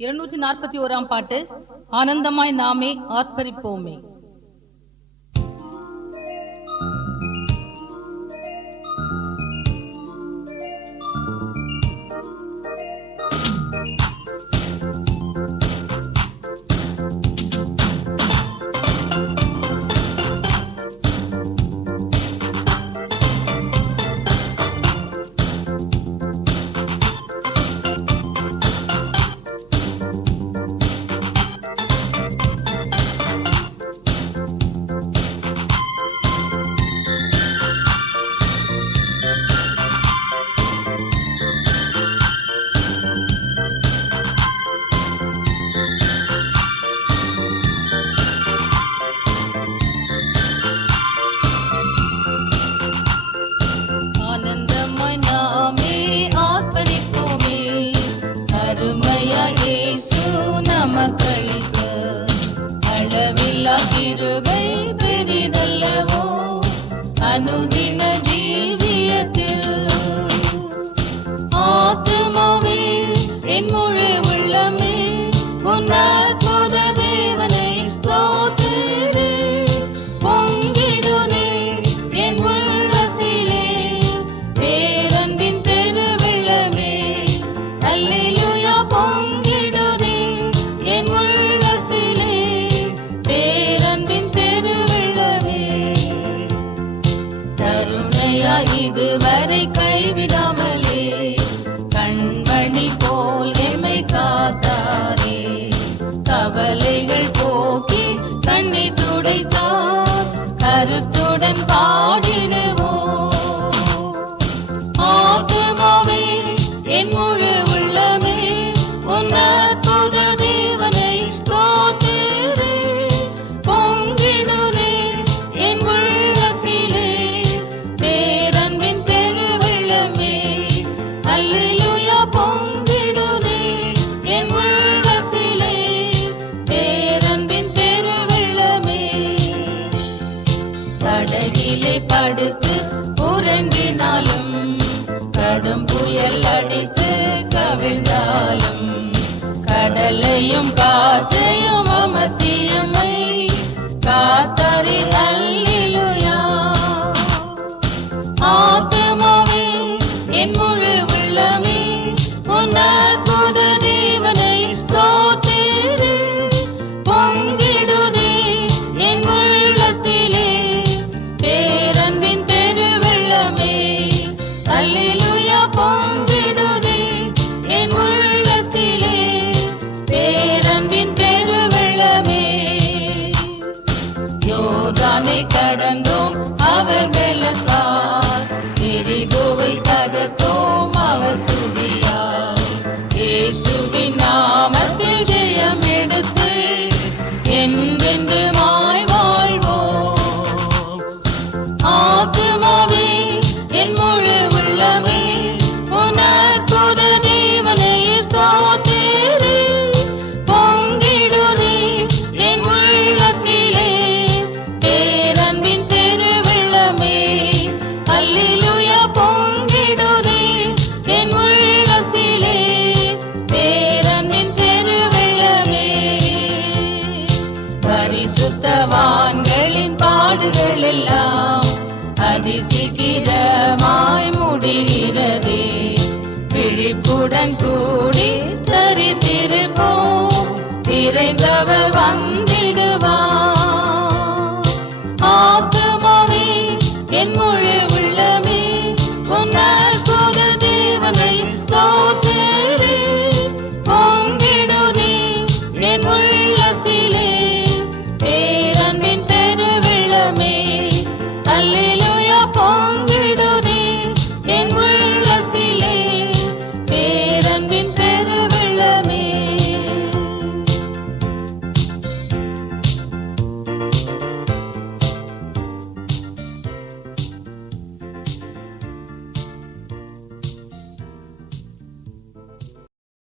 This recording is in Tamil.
241 பாட்டு. ஆனந்தமாய் நாமே ஆர்ப்பரிப்போமே. ஆனந்தமாய் நாமே ஆர்ப்பரிப்போமே, அருமையா இயேசு நமக்களித்த அளவில்லா கிருபை பெரிதல்லவோ அனுதின ஜீவியத்தில். ஆத்துமாவே என் முழு உள்ளமே உன் அற்புத தேவனை ஸ்தோத்திரி. பொங்கிடுதே என் உள்ளத்திலே பேரன்பின் பெருவெள்ளமே. அல்லேலூயா. பொங்கிடுதே என் உள்ளத்திலே பேரன்பின் பெருவெள்ளமே. கருணையா இதுவரை கைவிடாமலே கண்மணி போல் எம்மை காத்தாரே. கவலைகள் போக்கி கண்ணை துடைத்தார், கருத்துடன் பாடிடுவோம். ஆத்துமாவே என் முழு உள்ளமே உன் அற்புத தேவனை ஸ்தோத்திரி. பொங்கிடுதே என் உள்ளத்திலே பேரன்பின் பெருவெள்ளமே. அல்லேலூயா. பொங்கிடுதே என் உள்ளத்திலே பேரன்பின் பெருவெள்ளமே. படகிலே படுத்து உறங்கினாலும், கடும் புயல் அடித்து கவிழ்ந்தாலும், கடலையும் காற்றையும் அமர்த்தியமை காத்தாரே. அல்லேலூயா. ஆத்துமாவே என் முழு உள்ளமே உன் அற்புத தேவனை ஸ்தோத்திரி. பொங்கிடுதே என் உள்ளத்திலே பேரன்பின் பெருவெள்ளமே. அல்லேலூயா. பொங்கிடுதே என் உள்ளத்திலே பேரன்பின் பெருவெள்ளமே. யோர்தானை கடந்தோம் அவர் வெள்ளத்தார், எரிகோவை தகர்த்தோம் அவர் துதியார். இயேசுவின் நாமத்தில் ஜெயம் எடுத்து என்றென்றுமாய் வாழ்வோம். ஆத்துமாவே என் முழு உள்ளமே உன் அற்புத தேவனை ஸ்தோத்திரி. பொங்கிடுதே என் உள்ளத்திலே பேரன்பின் பெருவெள்ளமே. அல்லேலூயா. பொங்கிடுதே என் உள்ளத்திலே பேரன்பின் பெருவெள்ளமே. பரிசுத்தவான்களின் பாடுகள் எல்லாம் அதிசீக்கிரமாய் முடிகிறதே. விழிப்புடன் கூடி தரித்து